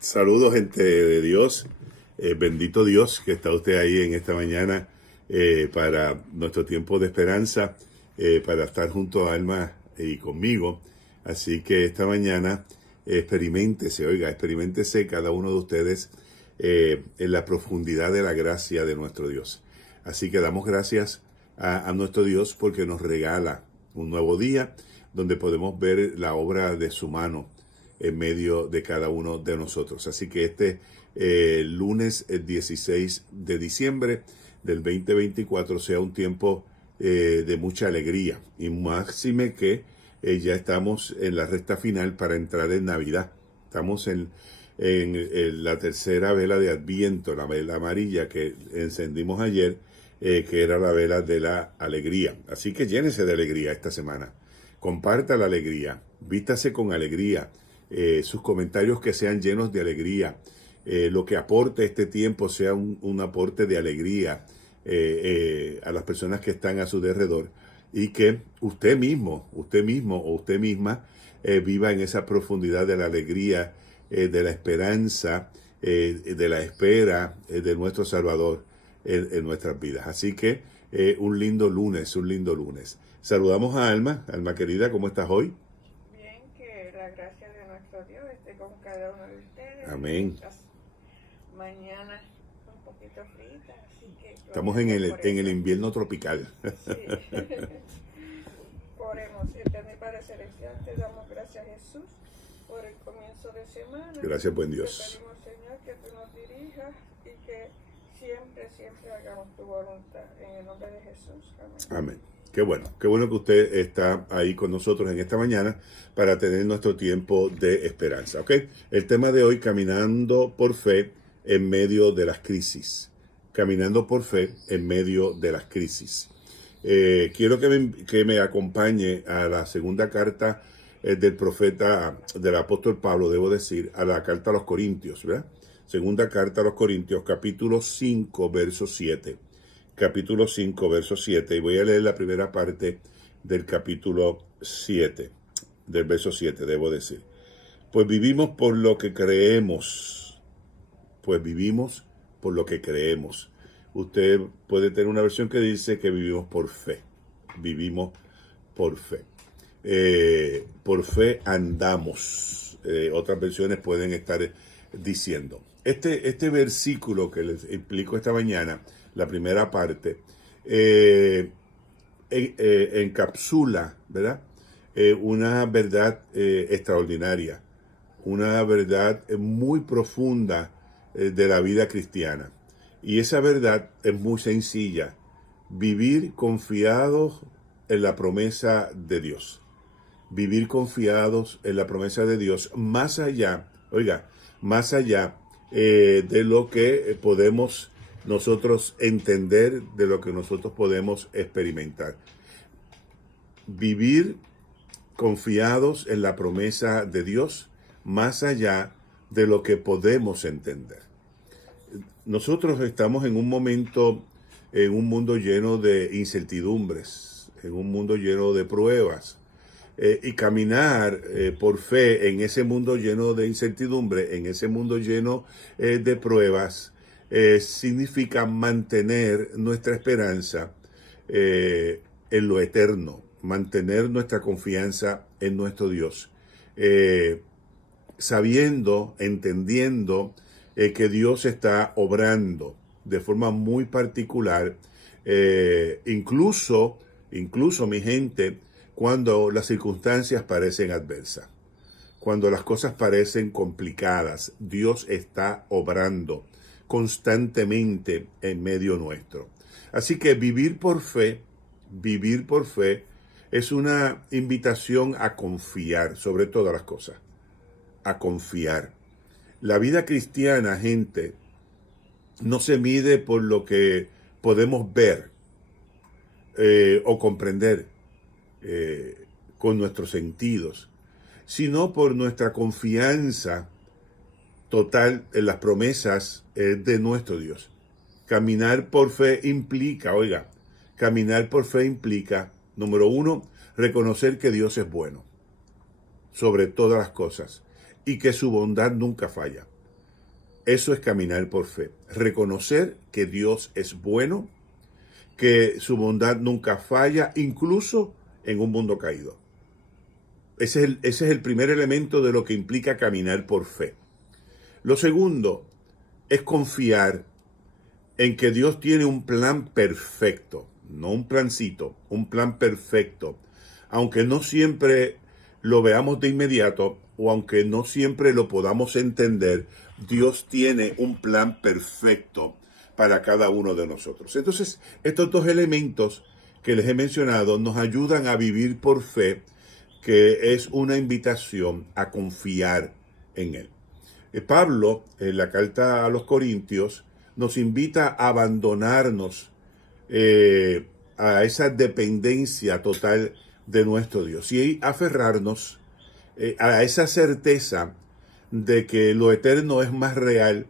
Saludos, gente de Dios. Bendito Dios que está usted ahí en esta mañana para nuestro tiempo de esperanza, para estar junto a Alma y conmigo. Así que esta mañana experiméntese cada uno de ustedes en la profundidad de la gracia de nuestro Dios. Así que damos gracias a nuestro Dios porque nos regala un nuevo día donde podemos ver la obra de su mano en medio de cada uno de nosotros. Así que este lunes 16 de diciembre del 2024 sea un tiempo de mucha alegría, y máxime que ya estamos en la recta final para entrar en Navidad. Estamos en la tercera vela de Adviento, la vela amarilla que encendimos ayer, que era la vela de la alegría. Así que llénese de alegría esta semana. Comparta la alegría, vístase con alegría. Sus comentarios que sean llenos de alegría, lo que aporte este tiempo sea un aporte de alegría a las personas que están a su derredor, y que usted mismo o usted misma viva en esa profundidad de la alegría, de la esperanza, de la espera de nuestro Salvador en nuestras vidas. Así que un lindo lunes. Saludamos a Alma querida, ¿cómo estás hoy? La gracia de nuestro Dios esté con cada uno de ustedes. Amén. Mañana un poquito frita, así que estamos en el invierno tropical. Sí. Oremos. Eterno y Padre Celestial, te damos gracias, Jesús, por el comienzo de semana. Gracias, buen Dios. Te pedimos, Señor, que tú nos dirijas y que siempre hagamos tu voluntad. En el nombre de Jesús. Amén. Amén. Qué bueno que usted está ahí con nosotros en esta mañana para tener nuestro tiempo de esperanza, ¿ok? El tema de hoy, caminando por fe en medio de las crisis. Caminando por fe en medio de las crisis. Quiero que me acompañe a la segunda carta del profeta, del apóstol Pablo, debo decir, a la carta a los Corintios, ¿verdad? Segunda carta a los Corintios, capítulo 5, verso 7. Capítulo 5, verso 7, y voy a leer la primera parte del capítulo 7, del verso 7, debo decir. Pues vivimos por lo que creemos. Usted puede tener una versión que dice que vivimos por fe. Vivimos por fe. Por fe andamos. Otras versiones pueden estar diciendo. Este versículo que les explico esta mañana, la primera parte, encapsula, ¿verdad? Una verdad extraordinaria, una verdad muy profunda de la vida cristiana. Y esa verdad es muy sencilla: vivir confiados en la promesa de Dios. Vivir confiados en la promesa de Dios, más allá de lo que podemos nosotros entender, de lo que nosotros podemos experimentar. Vivir confiados en la promesa de Dios, más allá de lo que podemos entender. Nosotros estamos en un momento, en un mundo lleno de incertidumbres, en un mundo lleno de pruebas. Y caminar por fe en ese mundo lleno de incertidumbre, en ese mundo lleno de pruebas, significa mantener nuestra esperanza en lo eterno, mantener nuestra confianza en nuestro Dios, sabiendo, entendiendo que Dios está obrando de forma muy particular, incluso mi gente, cuando las circunstancias parecen adversas, cuando las cosas parecen complicadas, Dios está obrando constantemente en medio nuestro. Así que vivir por fe es una invitación a confiar sobre todas las cosas, a confiar. La vida cristiana, gente, no se mide por lo que podemos ver o comprender con nuestros sentidos, sino por nuestra confianza total en las promesas de nuestro Dios. Caminar por fe implica, número uno, reconocer que Dios es bueno sobre todas las cosas y que su bondad nunca falla. Eso es caminar por fe. Reconocer que Dios es bueno, que su bondad nunca falla, incluso en un mundo caído. Ese es el primer elemento de lo que implica caminar por fe. Lo segundo es confiar en que Dios tiene un plan perfecto, no un plancito, un plan perfecto. Aunque no siempre lo veamos de inmediato o aunque no siempre lo podamos entender, Dios tiene un plan perfecto para cada uno de nosotros. Entonces, estos dos elementos que les he mencionado nos ayudan a vivir por fe, que es una invitación a confiar en Él. Pablo, en la carta a los Corintios, nos invita a abandonarnos a esa dependencia total de nuestro Dios y aferrarnos a esa certeza de que lo eterno es más real,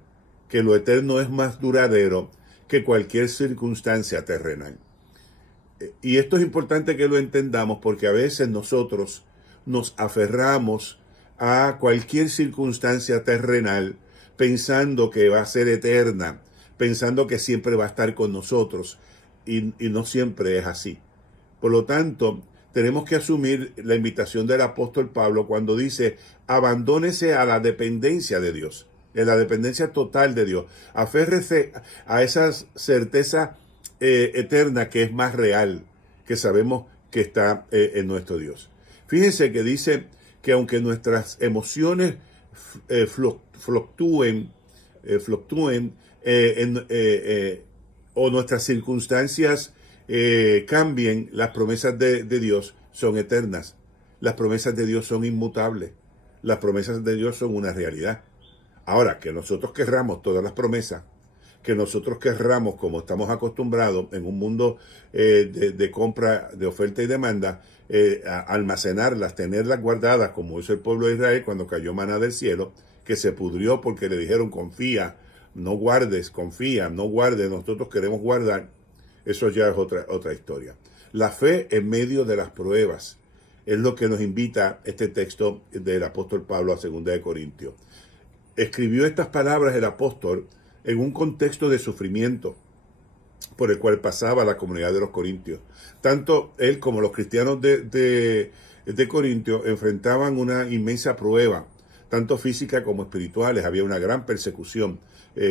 que lo eterno es más duradero que cualquier circunstancia terrenal. Y esto es importante que lo entendamos porque a veces nosotros nos aferramos a cualquier circunstancia terrenal pensando que va a ser eterna, pensando que siempre va a estar con nosotros y no siempre es así. Por lo tanto, tenemos que asumir la invitación del apóstol Pablo cuando dice, abandónese a la dependencia de Dios, en la dependencia total de Dios. Aférrese a esa certeza eterna que es más real, que sabemos que está en nuestro Dios. Fíjense que dice que aunque nuestras emociones fluctúen o nuestras circunstancias cambien, las promesas de Dios son eternas. Las promesas de Dios son inmutables. Las promesas de Dios son una realidad. Ahora, que nosotros querramos todas las promesas, que nosotros querramos, como estamos acostumbrados en un mundo de compra, de oferta y demanda, almacenarlas, tenerlas guardadas, como hizo el pueblo de Israel cuando cayó maná del cielo, que se pudrió porque le dijeron confía, no guardes, confía, no guardes, nosotros queremos guardar. Eso ya es otra historia. La fe en medio de las pruebas es lo que nos invita este texto del apóstol Pablo a 2 de Corintios. Escribió estas palabras el apóstol en un contexto de sufrimiento por el cual pasaba la comunidad de los corintios. Tanto él como los cristianos de Corintios enfrentaban una inmensa prueba, tanto física como espirituales. Había una gran persecución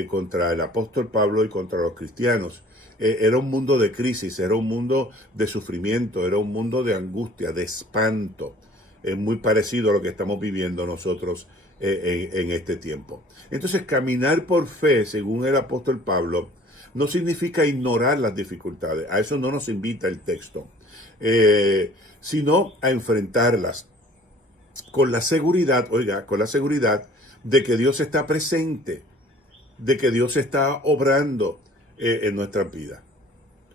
contra el apóstol Pablo y contra los cristianos. Era un mundo de crisis, era un mundo de sufrimiento, era un mundo de angustia, de espanto. Es muy parecido a lo que estamos viviendo nosotros en este tiempo. Entonces, caminar por fe, según el apóstol Pablo, no significa ignorar las dificultades. A eso no nos invita el texto, sino a enfrentarlas con la seguridad, con la seguridad de que Dios está presente, de que Dios está obrando en nuestras vidas.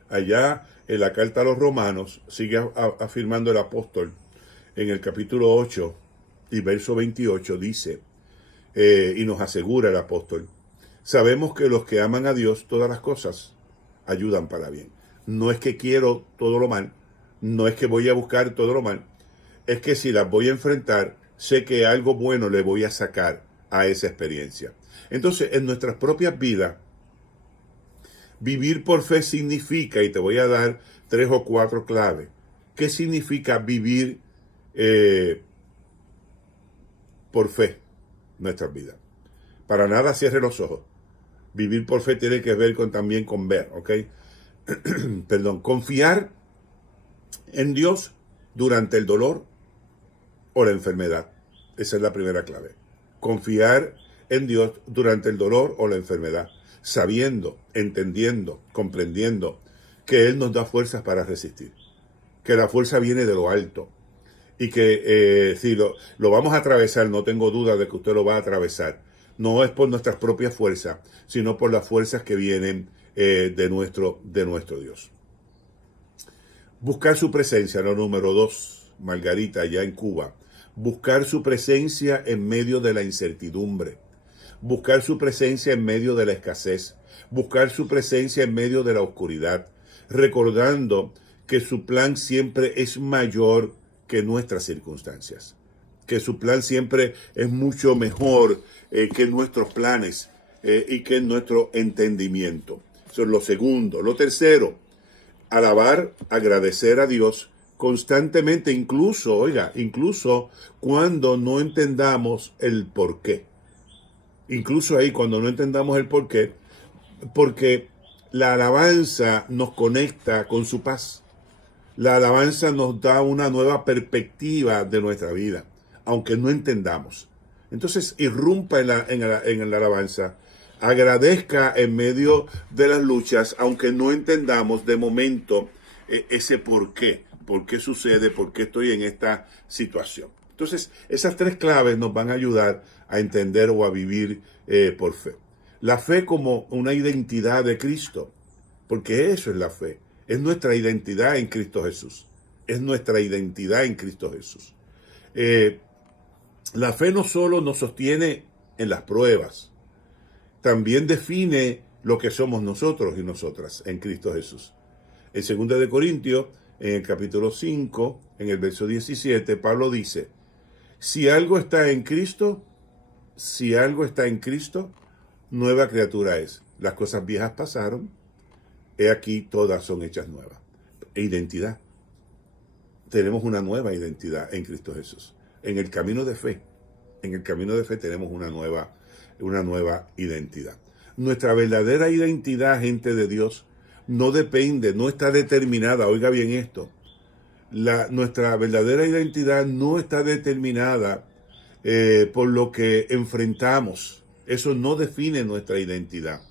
Allá en la carta a los Romanos sigue afirmando el apóstol en el capítulo 8 y verso 28 dice, y nos asegura el apóstol, sabemos que los que aman a Dios todas las cosas ayudan para bien. No es que quiero todo lo mal, no es que voy a buscar todo lo mal, es que si las voy a enfrentar, sé que algo bueno le voy a sacar a esa experiencia. Entonces, en nuestras propias vidas, vivir por fe significa, y te voy a dar 3 o 4 claves, ¿qué significa vivir por fe nuestras vidas? Para nada cierre los ojos. Vivir por fe tiene que ver también con ver, ¿ok? Perdón, confiar en Dios durante el dolor o la enfermedad. Esa es la primera clave. Confiar en Dios durante el dolor o la enfermedad, sabiendo, entendiendo, comprendiendo que Él nos da fuerzas para resistir, que la fuerza viene de lo alto y que si lo vamos a atravesar, no tengo duda de que usted lo va a atravesar. No es por nuestras propias fuerzas, sino por las fuerzas que vienen de nuestro Dios. Buscar su presencia, lo número 2, Margarita, allá en Cuba. Buscar su presencia en medio de la incertidumbre. Buscar su presencia en medio de la escasez. Buscar su presencia en medio de la oscuridad. Recordando que su plan siempre es mayor que nuestras circunstancias. Que su plan siempre es mucho mejor que nuestros planes. y que es nuestro entendimiento. Eso es lo segundo. Lo tercero, alabar, agradecer a Dios constantemente, incluso cuando no entendamos el por qué. Incluso ahí, cuando no entendamos el por qué, porque la alabanza nos conecta con su paz. La alabanza nos da una nueva perspectiva de nuestra vida, aunque no entendamos. Entonces, irrumpa en la alabanza, agradezca en medio de las luchas, aunque no entendamos de momento ese por qué sucede, por qué estoy en esta situación. Entonces, esas tres claves nos van a ayudar a entender o a vivir por fe. La fe como una identidad de Cristo, porque eso es la fe. Es nuestra identidad en Cristo Jesús. Es nuestra identidad en Cristo Jesús. La fe no solo nos sostiene en las pruebas, también define lo que somos nosotros y nosotras en Cristo Jesús. En 2 de Corintios, en el capítulo 5, en el verso 17, Pablo dice, si algo está en Cristo, nueva criatura es. Las cosas viejas pasaron, he aquí todas son hechas nuevas. Identidad. Tenemos una nueva identidad en Cristo Jesús. En el camino de fe tenemos una nueva identidad. Nuestra verdadera identidad, gente de Dios, no está determinada, oiga bien esto, nuestra verdadera identidad no está determinada por lo que enfrentamos. Eso no define nuestra identidad,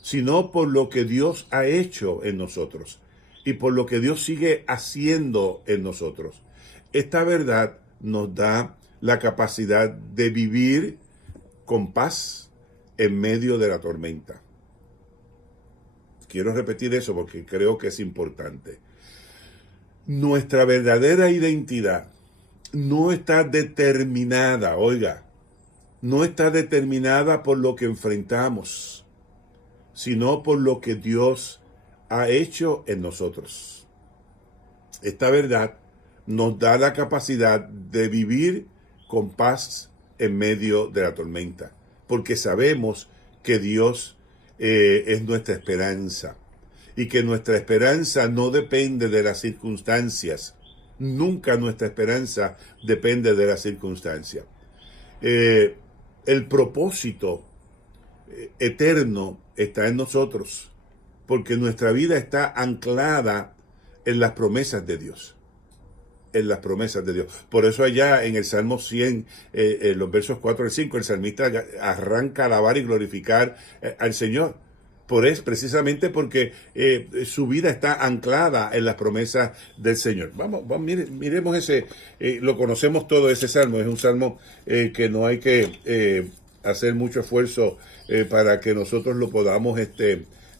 sino por lo que Dios ha hecho en nosotros y por lo que Dios sigue haciendo en nosotros. Esta verdad nos da la capacidad de vivir con paz en medio de la tormenta. Quiero repetir eso porque creo que es importante. Nuestra verdadera identidad no está determinada, no está determinada por lo que enfrentamos, sino por lo que Dios ha hecho en nosotros. Esta verdad nos da la capacidad de vivir con paz en medio de la tormenta, porque sabemos que Dios es nuestra esperanza y que nuestra esperanza no depende de las circunstancias. Nunca nuestra esperanza depende de las circunstancias. El propósito eterno está en nosotros, porque nuestra vida está anclada en las promesas de Dios. En las promesas de Dios. Por eso allá en el Salmo 100, los versos 4 al 5, el salmista arranca a alabar y glorificar al Señor. Precisamente porque su vida está anclada en las promesas del Señor. Vamos, miremos ese, lo conocemos todo ese salmo. Es un salmo que no hay que hacer mucho esfuerzo para que nosotros lo podamos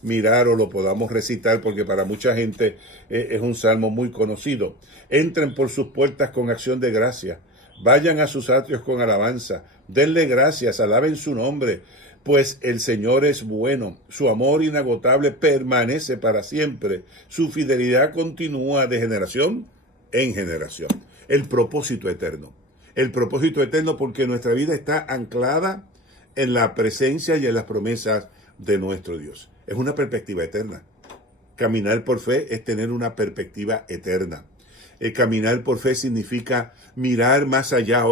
mirar o lo podamos recitar, porque para mucha gente es un salmo muy conocido. Entren por sus puertas con acción de gracia, vayan a sus atrios con alabanza, denle gracias, alaben su nombre, pues el Señor es bueno, su amor inagotable permanece para siempre, su fidelidad continúa de generación en generación. El propósito eterno porque nuestra vida está anclada en la presencia y en las promesas de nuestro Dios. Es una perspectiva eterna. Caminar por fe es tener una perspectiva eterna. Caminar por fe significa mirar más allá,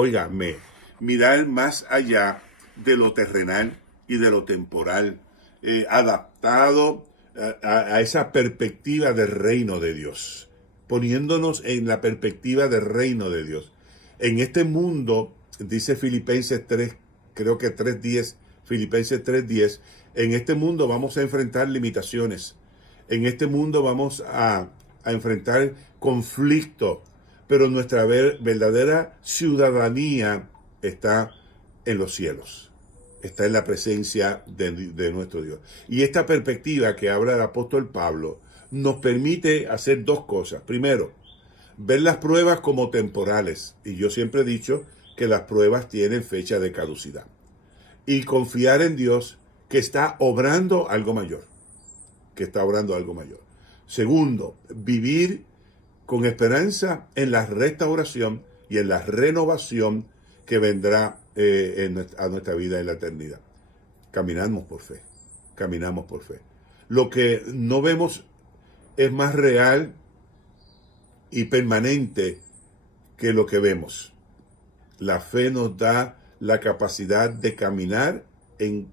mirar más allá de lo terrenal y de lo temporal, adaptado a esa perspectiva del reino de Dios, poniéndonos en la perspectiva del reino de Dios. En este mundo, dice Filipenses 3, creo que 3:10, Filipenses 3:10, en este mundo vamos a enfrentar limitaciones, en este mundo vamos a enfrentar conflicto, pero nuestra verdadera ciudadanía está en los cielos, está en la presencia de nuestro Dios. Y esta perspectiva que habla el apóstol Pablo nos permite hacer dos cosas. Primero, ver las pruebas como temporales, y yo siempre he dicho que las pruebas tienen fecha de caducidad, y confiar en Dios que está obrando algo mayor, Segundo, vivir con esperanza en la restauración y en la renovación que vendrá a nuestra vida en la eternidad. caminamos por fe. Caminamos por fe. Lo que no vemos es más real y permanente que lo que vemos. La fe nos da la capacidad de caminar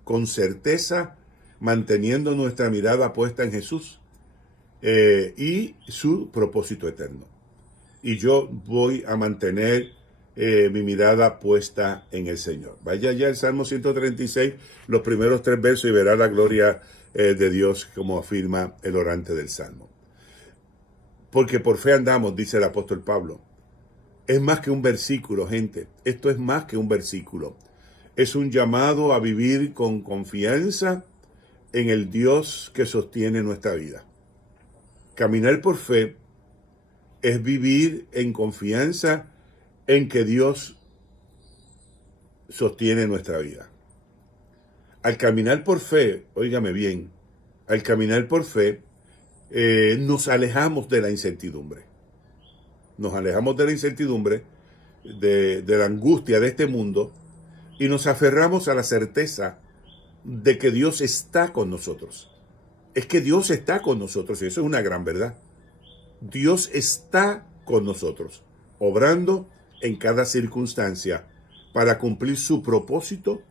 con certeza, manteniendo nuestra mirada puesta en Jesús y su propósito eterno. Y yo voy a mantener mi mirada puesta en el Señor. Vaya ya al Salmo 136, los primeros 3 versos, y verá la gloria de Dios, como afirma el orante del Salmo. Porque por fe andamos, dice el apóstol Pablo. Es más que un versículo, gente. Esto es más que un versículo. Es un llamado a vivir con confianza en el Dios que sostiene nuestra vida. Caminar por fe es vivir en confianza en que Dios sostiene nuestra vida. Al caminar por fe, óigame bien, al caminar por fe, nos alejamos de la incertidumbre. Nos alejamos de la incertidumbre, de la angustia de este mundo, y nos aferramos a la certeza de que Dios está con nosotros. Es que Dios está con nosotros, y eso es una gran verdad. Dios está con nosotros, obrando en cada circunstancia para cumplir su propósito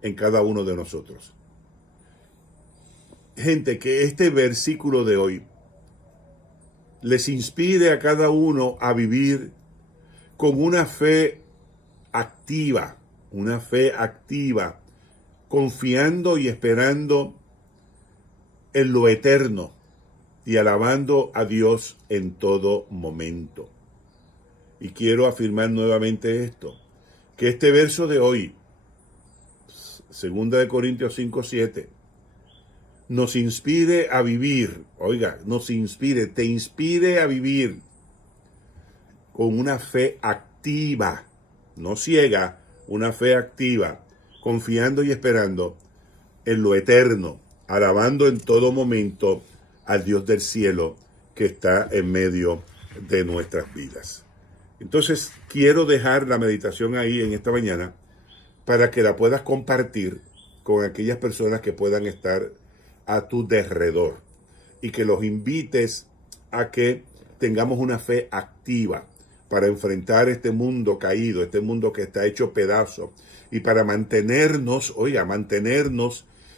en cada uno de nosotros. Gente, que este versículo de hoy les inspire a cada uno a vivir con una fe activa, confiando y esperando en lo eterno y alabando a Dios en todo momento. Y quiero afirmar nuevamente esto, que este verso de hoy, 2 Corintios 5:7, nos inspire a vivir, oiga, te inspire a vivir con una fe activa, no ciega, una fe activa, confiando y esperando en lo eterno, alabando en todo momento al Dios del cielo que está en medio de nuestras vidas. Entonces, quiero dejar la meditación ahí en esta mañana para que la puedas compartir con aquellas personas que puedan estar a tu derredor y que los invites a que tengamos una fe activa para enfrentar este mundo caído, este mundo que está hecho pedazos, y para mantenernos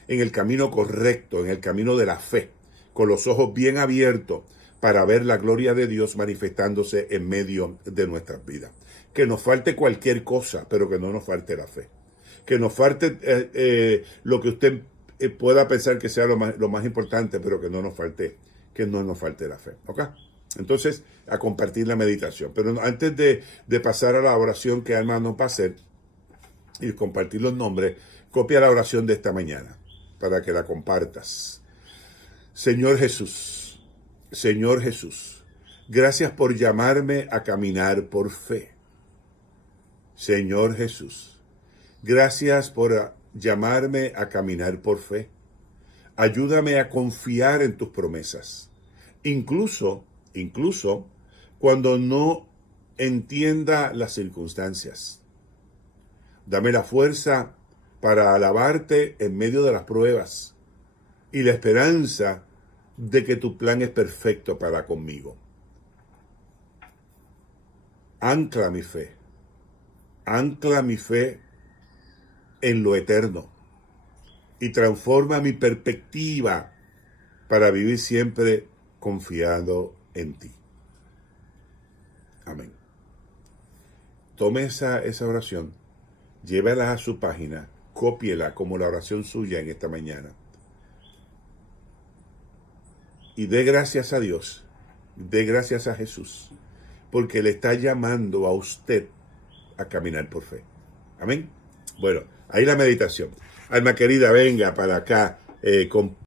en el camino correcto, en el camino de la fe, con los ojos bien abiertos para ver la gloria de Dios manifestándose en medio de nuestras vidas. Que nos falte cualquier cosa, pero que no nos falte la fe. Que nos falte lo que usted pueda pensar que sea lo más importante, pero que no nos falte la fe. ¿Ok? Entonces, a compartir la meditación. Pero antes de pasar a la oración que Alma nos va a hacer y compartir los nombres, copia la oración de esta mañana para que la compartas. Señor Jesús, gracias por llamarme a caminar por fe. Señor Jesús, gracias por llamarme a caminar por fe. Ayúdame a confiar en tus promesas, incluso cuando no entienda las circunstancias. Dame la fuerza para alabarte en medio de las pruebas y la esperanza de que tu plan es perfecto para conmigo. Ancla mi fe en lo eterno y transforma mi perspectiva para vivir siempre confiado en ti. Amén. Tome esa oración, llévala a su página, cópiela como la oración suya en esta mañana. Y dé gracias a Dios, dé gracias a Jesús, porque le está llamando a usted a caminar por fe. Amén. Bueno, ahí la meditación. Alma querida, venga para acá,